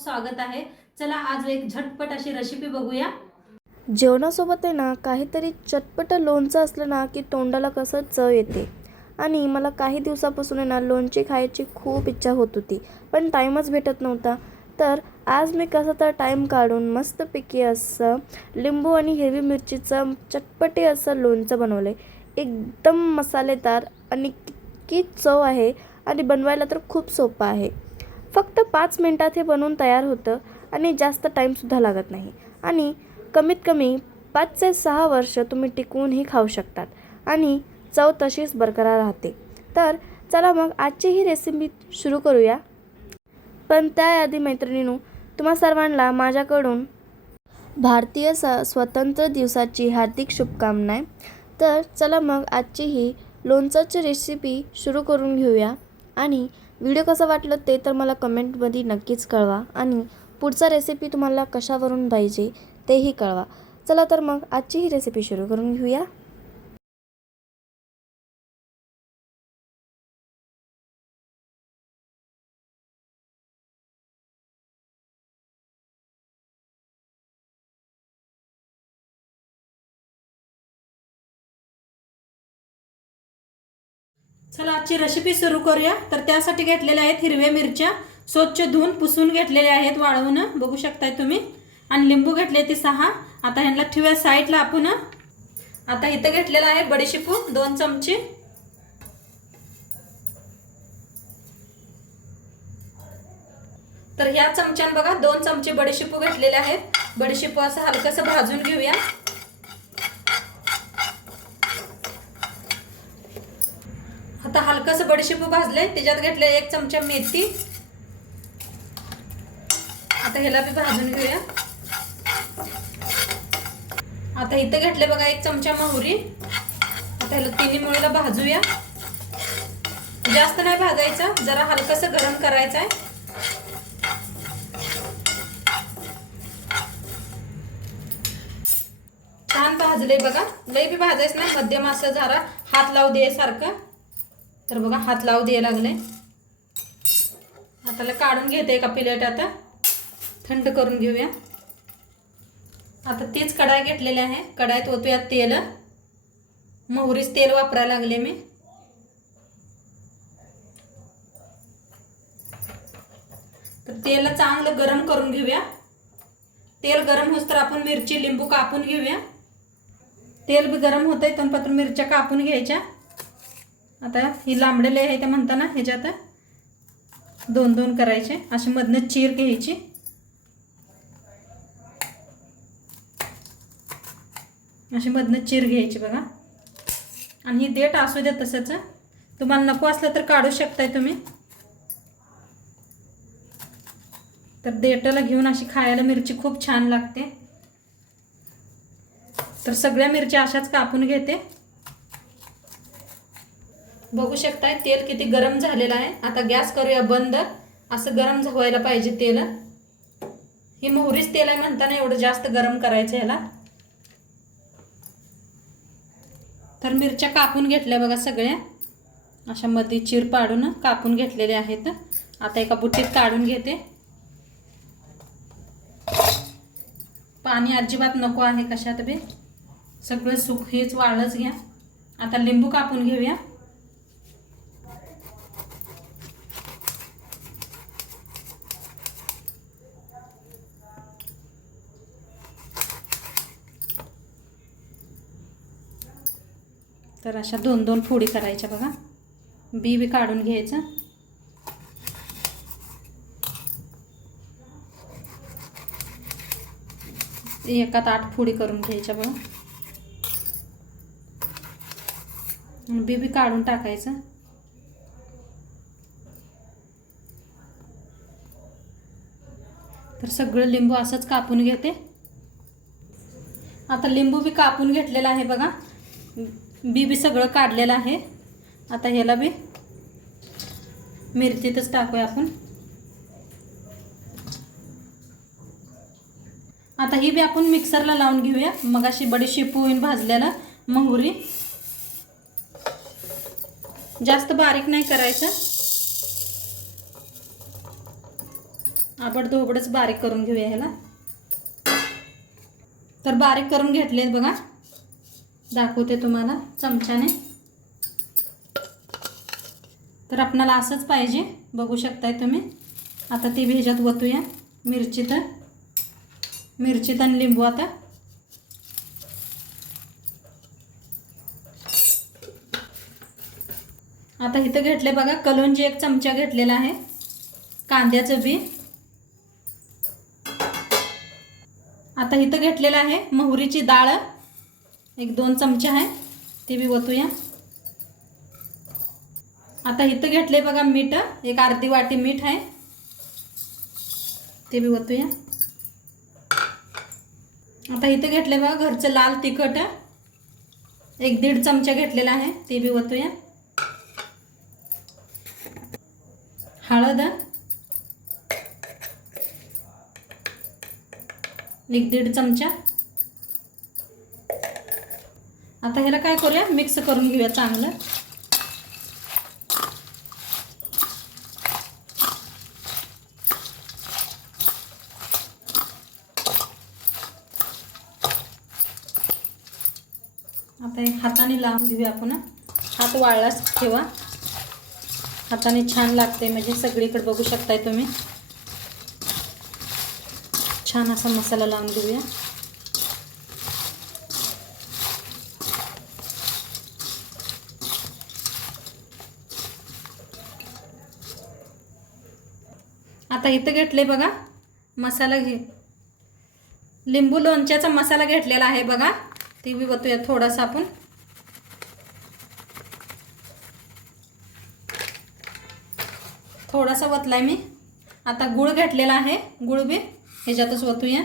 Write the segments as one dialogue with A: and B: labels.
A: स्वागत आहे. चला आज एक झटपट अशी रेसिपी बघूया.
B: जेवणासोबत आहे ना काहीतरी चटपट लोणचं असलं ना की तोंडाला कसं चव येते. आणि मला काही दिवसापासून आहे ना लोणची खायची खूप इच्छा होत होती पण टाईमच भेटत नव्हता. तर आज मी कसं तर टाईम काढून मस्तपैकी असं लिंबू आणि हिरवी मिरचीचं चटपटे असं लोणचं बनवलं आहे एकदम मसालेदार आणि की चव आहे आणि बनवायला तर खूप सोपं आहे. फक्त पाच मिनटात हे बनवून तयार होतं आणि जास्त टाईमसुद्धा लागत नाही. आणि कमीत कमी पाच ते सहा वर्ष तुम्ही टिकवूनही खाऊ शकतात. आणि चव तशीच बरकरार राहते. तर चला मग आजची ही रेसिपी सुरू करूया. पण त्याआधी मैत्रिणींनो तुम्हा सर्वांना माझ्याकडून भारतीय स स्वतंत्र दिवसाची हार्दिक शुभकामना आहे तर चला मग आजची ही लोणचाची रेसिपी सुरू करून घेऊया. आणि व्हिडिओ कसा वाटलं ते तर मला कमेंटमध्ये नक्कीच कळवा आणि पुढचा रेसिपी तुम्हाला कशावरून पाहिजे तेही कळवा. चला तर मग आजची ही रेसिपी सुरू करून घेऊया.
A: चला आजची रेसिपी सुरू करूया. तर त्यासाठी घेतलेल्या आहेत हिरव्या मिरच्या. स्वच्छ धुवून पुसून घेतलेल्या आहेत वाळवून. बघू शकताय तुम्ही. आणि लिंबू घेतले ते सहा. आता ह्यांना ठेवूया साईडला आपण. आता इथं घेतलेलं आहे बडीशेपू दोन चमचे. तर ह्या चमच्यान बघा दोन चमचे बडीशेपू घेतलेले आहेत. बडीशेपू असं हलकंसं भाजून घेऊया. कसं बडीशेपू भाजले त्याच्यात घेतले एक चमचा मेथी. आता ह्याला बी भाजून घेऊया. आता इथं घेतले बघा एक चमचा मोहरी. आता ह्याला तिन्ही मुळीला भाजूया. जास्त नाही भाजायचं जरा हलकसं गरम करायचं आहे छान भाजले बघा. लई बी भाजायचं नाही मध्यम असं जरा हात लावू दे सारखं. तर बघा हात लावू द्यायला लागले. आता काढून घेते एका प्लेट आता. थंड करून घेऊया. आता तीच कढाई घेतलेली आहे. कढाईत ओतूया तेल. मोहरीच तेल वापरायला लागले मी. तर तेल चांगलं गरम करून घेऊया. तेल गरम होस तर आपण मिरची लिंबू कापून घेऊया. तेल बी गरम होत आहे मिरच्या कापून घ्यायच्या. आता ही लांबडेले आहे ते म्हणताना ह्याच्यात दोन दोन करायचे. अशी मधनं चीर घ्यायची. अशी मधनं चीर घ्यायची बघा. आणि ही देठ असू द्या तसंच. तुम्हाला नको असलं तर काढू शकताय तुम्ही. तर देठाला घेऊन अशी खायला मिरची खूप छान लागते. तर सगळ्या मिरच्या अशाच कापून घेते. बघू शकताय तेल किती गरम झालेलं आहे. आता गॅस करूया बंद. असं गरम व्हायला पाहिजे तेल. हे मोहरीच तेल आहे म्हणताना एवढं जास्त गरम करायचं ह्याला. तर मिरच्या कापून घेतल्या बघा सगळ्या. अशा मध्ये चिर पाडून कापून घेतलेल्या आहेत. आता एका बुट्टीत काढून घेते. पाणी अजिबात नको आहे कशात बी. सगळं सुख हेच वाळच घ्या. आता लिंबू कापून घेऊया. तर अशा दोन दोन फोडी करायच्या बघा. बी बी काढून घ्यायचं. एकात आठ फोडी करून घ्यायच्या बघा. बी बी काढून टाकायचं. तर सगळं लिंबू असंच कापून घेते. आता लिंबू बी कापून घेतलेला आहे बघा. बी बी सगळं काढलेलं आहे. आता ह्याला बी मिरचीतच टाकूया आपण. आता ही बी आपण मिक्सरला लावून घेऊया. मग अशी बडी शिपवून भाजल्याला मोहरी जास्त बारीक नाही करायचं. आपण दोबडच बारीक करून घेऊया ह्याला. तर बारीक करून घेतले बघा. दाखवते तुम्हाला चमच्याने. तर आपणाला असंच पाहिजे. बघू शकताय तुम्ही. आता ती भेजत ओतूया मिरची तर. मिरची आणि लिंबू आता. आता इथं घेतले बघा कलोंजी एक चमचा घेतलेला आहे कांद्याचं बी. आता इथं घेतलेलं आहे मोहरीची डाळ. एक दोन चमचे आहे ते बी ओतूया आता इथं घेतले बघा मीठ एक अर्धी वाटी मीठ आहे ते बी ओतूया आता इथं घेतले बघा घरचं लाल तिखट एक दीड चमचा घेतलेला आहे ते बी ओतूया हळद एक दीड चमचा. आता ह्याला काय करूया? मिक्स करून घेऊया चांगलं. आता हाताने लावून घेऊया आपण हात वाळलाच ठेवा. हाताने छान लागते म्हणजे सगळीकडे बघू शकताय तुम्ही. छान असा मसाला लावून घेऊया. आता इथं घेतले बघा. मसाला घे. लिंबू लोणच्याचा मसाला घेतलेला आहे बघा. ते बी बघूया थोडासा आपण. थोडासा वतलाय मी. आता गुळ घेतलेला आहे. गुळ बी ह्याच्यातच वतूया.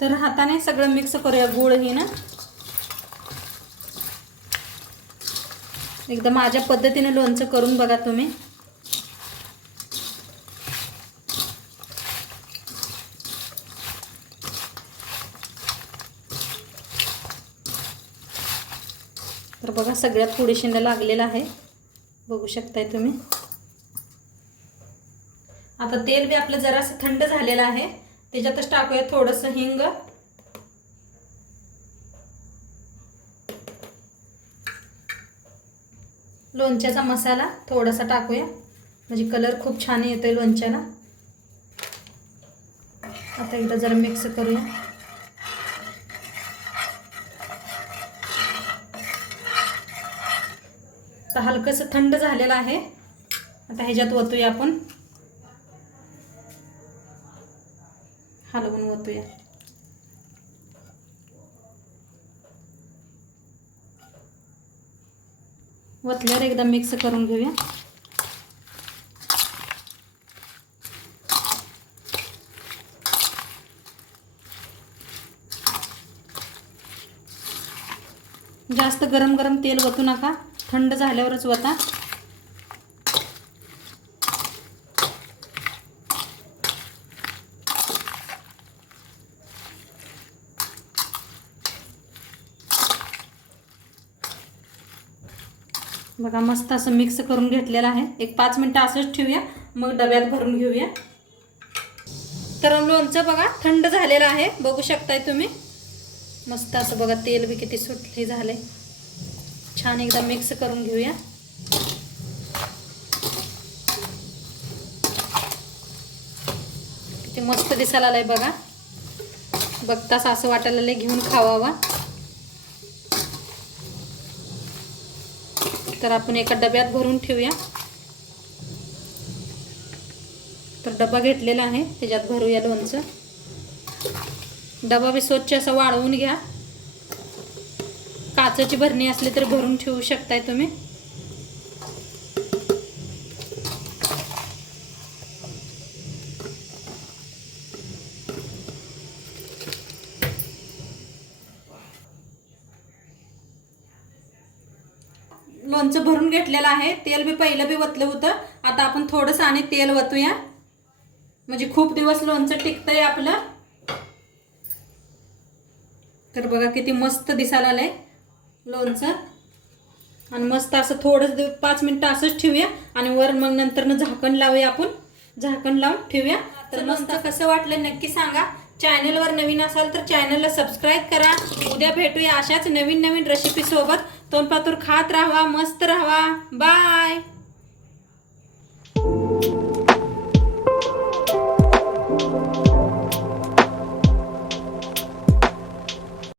A: तर हाताने सगळं मिक्स करूया गुळ ही ना. एकदा माझ्या पद्धतीने लोणचं करून बघा तुम्ही. तर बघा सगळ्यात पुढेशींदा लागलेला आहे. बघू शकताय तुम्ही. आता तेल बी आपलं जरासं थंड झालेलं आहे. त्याच्यातच टाकूया थोडंसं हिंग. लोणच्याचा मसाला थोडासा टाकूया. म्हणजे कलर खूप छान येतो आहे लोणच्याला. आता एकदा जरा मिक्स करूया. तर हलकंसं थंड झालेलं आहे. आता ह्याच्यात ओतूया आपण. हलवून ओतूया. वतल्यावर एकदा मिक्स करून घेऊया. जास्त गरम गरम तेल वतू नका. थंड झाल्यावरच वता बघा मस्त असं मिक्स करून घेतलेलं आहे. एक पाच मिनटं असंच ठेवूया. मग डब्यात भरून घेऊया. तर लोणचं बघा थंड झालेलं आहे. बघू शकताय तुम्ही. मस्त असं बघा तेल बी किती सुटले झाले छान एकदा मिक्स करून घेऊया. किती मस्त दिसायला आलंय बघा. बघताच असं वाटायला घेऊन खावावा. तर आपण एका डब्यात भरून ठेवूया. तर डबा घेतलेला आहे त्याच्यात भरूया लोणचं. डबा बी स्वच्छ असा वाळवून घ्या. काचेची भरणी असली तर भरून ठेवू शकताय तुम्ही लोणचं भरून घेतलेलं आहे. तेल बी पहिलं बी वतलं होतं. आता आपण थोडंसं आणि तेल वतूया. म्हणजे खूप दिवस लोणचं टिकतंय आपलं. तर बघा किती मस्त दिसायला आलंय लोणचं. आणि मस्त असं थोडं दिव- पाच मिनिटं असंच ठेवूया. आणि वर मग नंतरनं झाकण लावूया आपण. झाकण लावून ठेवूया. तर मस्त कसं वाटलं नक्की सांगा. चॅनलवर नवीन असाल तर चॅनलला सबस्क्राईब करा. उद्या भेटूया अशाच नवीन नवीन रेसिपी सोबत. तोंडपातूर खात राहावा मस्त राहावा. बाय.